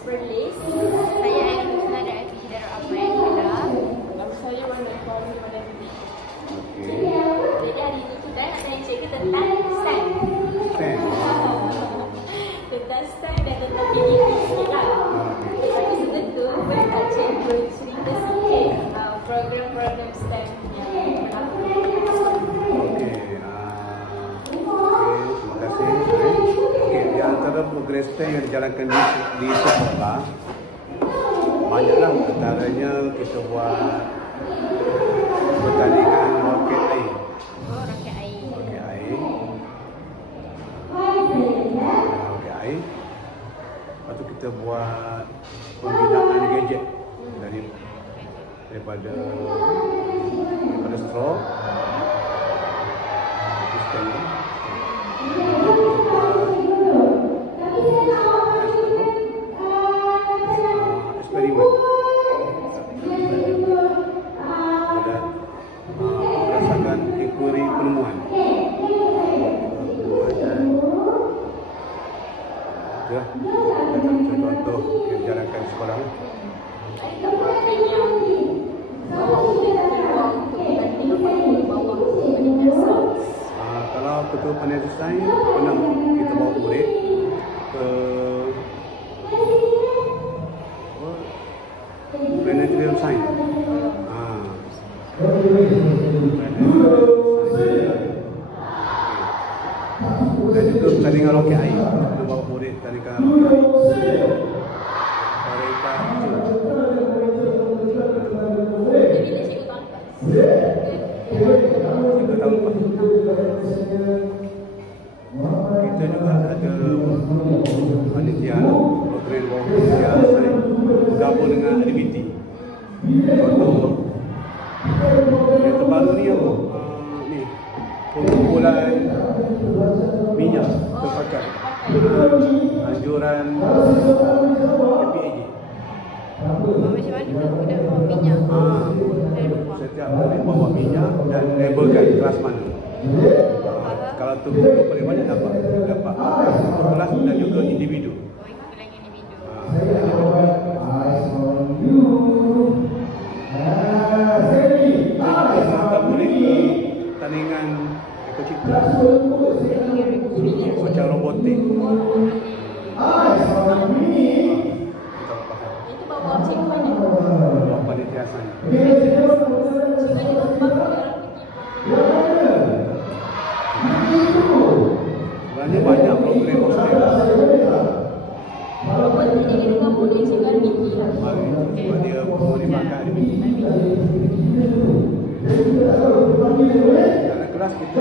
Perlis. Saya Ainul Husna dari IPG Darul Aman Kedah. Nama saya Wanda Fahmi Madani. Jadi hari ini kita nak tanya cikgu tentang stand. Tentang stand dan tentang PDP sikit lah. Tapi sebelum tu, boleh tak cikgu cerita sikit program-program stand yang berlaku? Terima kasih. Di antara program stand yang dijalankan di sekolah, banyaklah, antaranya kita buat pertandingan roket air. Oh, roket air. Roket air. Lepas tu kita buat pembinaan gadget daripada straw. Eksperimen berdasarkan inquiry penemuan. Itulah contoh yang dijalankan di sekolah. Kalau ketua panitia sains pernah kita bawa murid ke planetarium sains. Dan juga pertandingan roket air. Kita bawa murid pertandingan roket air. Mereka kita juga ada panitia program panitia saya bergabung dengan aktiviti. Contoh yang terbaru ni apa? Ni pengumpulan minyak terpakai. Anjuran PPAG. Macam mana budak bawa minyak? Setiap murid bawa minyak dan labelkan kelas mana. Kalau tu paling banyak dapat kelas dan juga individu. Oh, ikut bilang individu. Kita boleh tandingan ekocipta macam robotik. Itu bawa cikgu mana? Bawa panitia sains. Sebenarnya banyak program hostel. Robot ni dia dengan boleh cikgu aktiviti lah. Sebab dia melibatkan aktiviti. Dalam kelas kita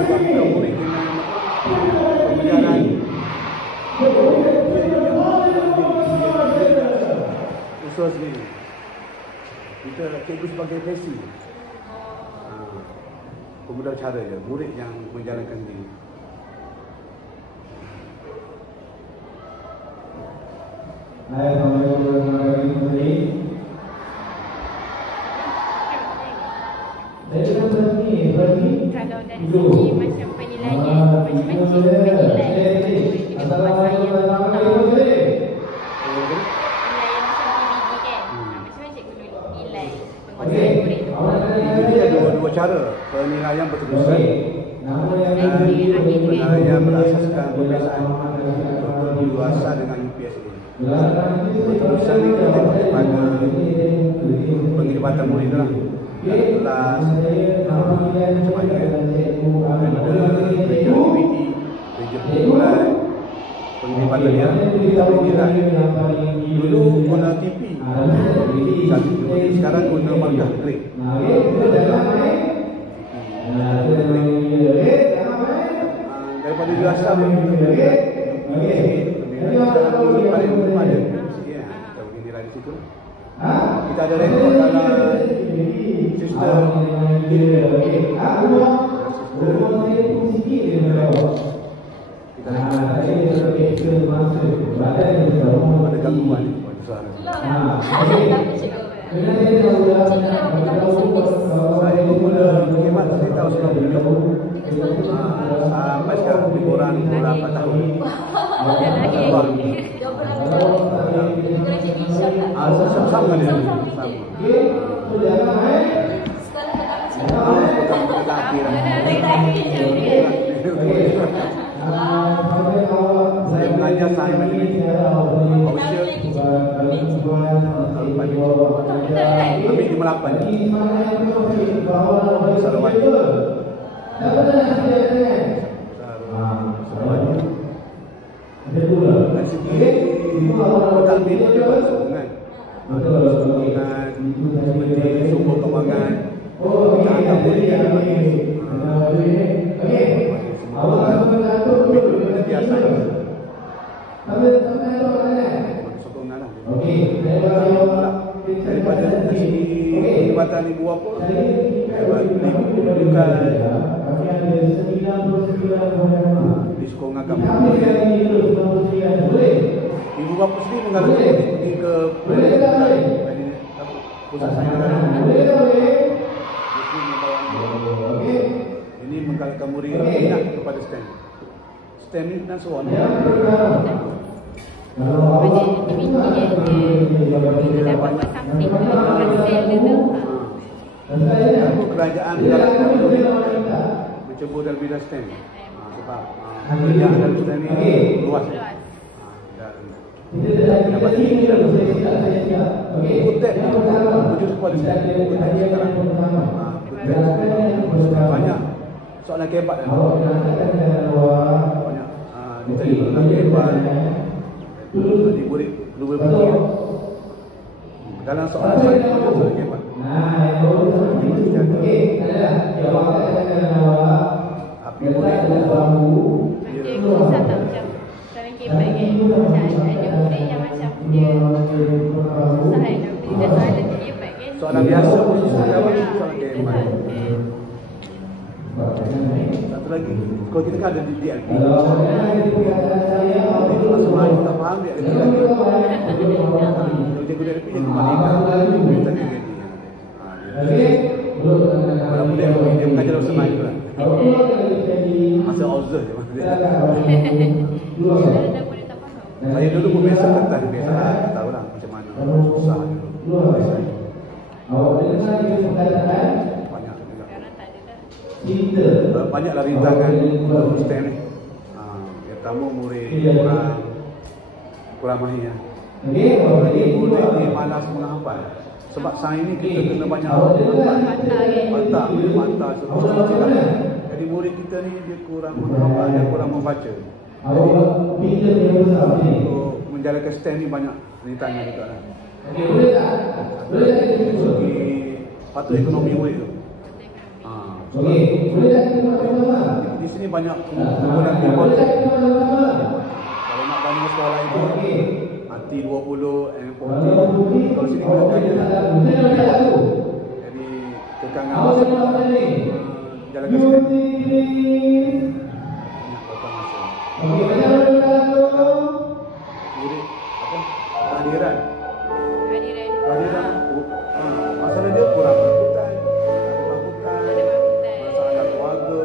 kita murid dengan pembelajaran usaha sendiri. Kita cikgu sebagai pesi. Kemudian cara je, murid yang menjalankan sendiri. Kalau dari segi macam penilaian, macam cikgu menilai kita buat saya tentang penilaian macam PBD kan? Macam mana cikgu nilai penguasaan murid tu? Jadi ada dua cara penilaian berterusan. Penilaian berasaskan pemeriksaan berkuasa dengan UPSA. Berterusan ini pada penglibatan murid lah. Kelas macam mana ada kerja aktiviti, kerja kumpulan, penglibatan dia kita menilai. Dulu guna TV, sekarang guna markah klik. Daripada biasa kita ada rekod dalam sistem ada gangguan pada suara. Saya mula khidmat saya tahu sebelum Sampai sekarang lebih kurang berapa tahun? Dah lahir. Dah berapa tahun? Kita jadi Syam. Sama dia. Sama. Sama. Sekarang dah macam saya mengajar sains matematik. Official ambil 58. Sarawak. Dari segi petani pun juga sokongan. Sokongan seperti sumber keuangan, cara boleh biasa sokongan lah. Daripada segi perkhidmatan ibu bapa, bukan diskon agama. Ibu bapa sendiri mengalami pergi ke pusat sains. Ini menggalakkan murid minat kepada STEM. STEM ni dan so on. Aku kerajaan bercebur dalam bidang STEM. Sebab kerajaan dalam STEM ni luas. Dapat kutip menuju kepada STEM. Banyak soalan kebat. Banyak ditanya soalan kebat. Jadi murid perlu berfikir dalam soalan sains ada soalan kebat. Api murid susah tak macam soalan kebat kan? Ada murid yang macam dia susah kan? Bila soalan kebat kan? soalan biasa pun susah jawab, soalan kebat. Satu lagi, kalau kita kan ada di DLP. Semua kita tak faham DLP lagi. Kalau cikgu DLP dia kembalikan. Kita dia ready. Kalau boleh dia mengajar dalam semai tu lah. Masa observe dia masa dia. Saya dulu pun biasa kertas, biasa tahu lah macam mana susah dulu. Banyak juga. Banyaklah rintangan untuk STEM ni. Yang pertama murid kurang mahir. Murid ni malas menghafal. Sebab sains ni kita kena banyak mantap jadi murid kita ni dia kurang menghafal dan kurang membaca. Jadi menjalankan STEM ni banyak rintangan juga lah. Patut ekonomi murid tu. Di sini banyak penggunaan keyboard. Kalau nak banding sekolah lain tu T20 M40. Kalau sini kena kaya. Jadi kekangan masa jalankan STEM. Banyak potong masa. Murid apa? Kehadiran. Masalah dia kurang bangkutan. Masalah keluarga.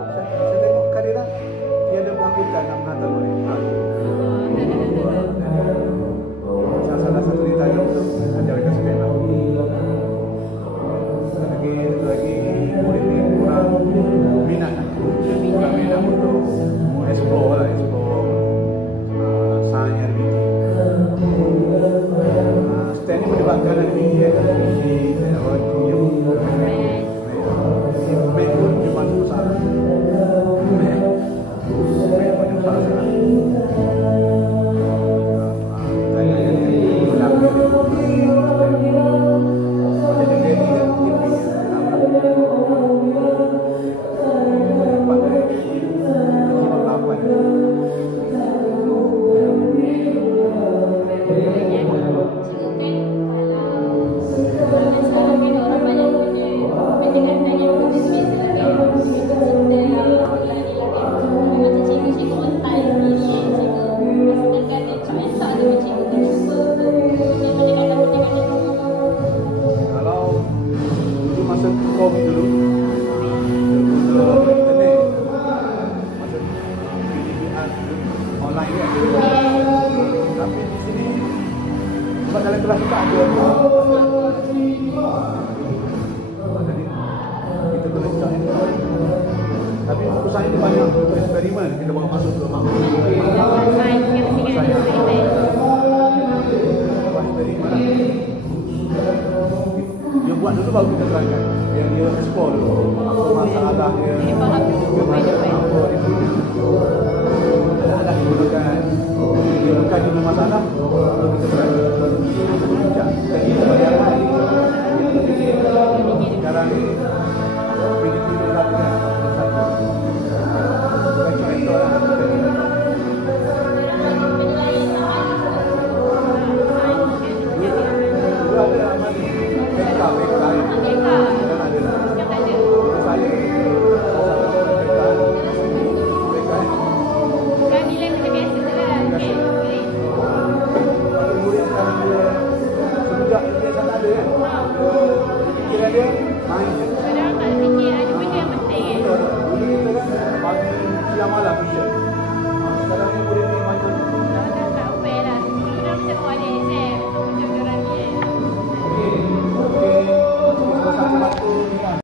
Saya tengok kehadiran dia ada bangkutan nak menghantar murid. Salah satu ditanya untuk ajarkan STEM lah. Lagi murid ni kurang minat untuk explore lah, explore sains ni banyak eksperimen kita bawa masuk ke makhluk. Sains kita tinggal eksperimen. Eksperimen. Dia buat dulu baru kita terangkan. Yang dia explore dulu. Apa masalah dia. Dia faham dulu apa dia buat. Ada digunakan. Dia bukan cuma masalah. Baru kita terangkan. Jadi pelajaran sekarang ni pergi tidur satu kan. Contoh lah. Malam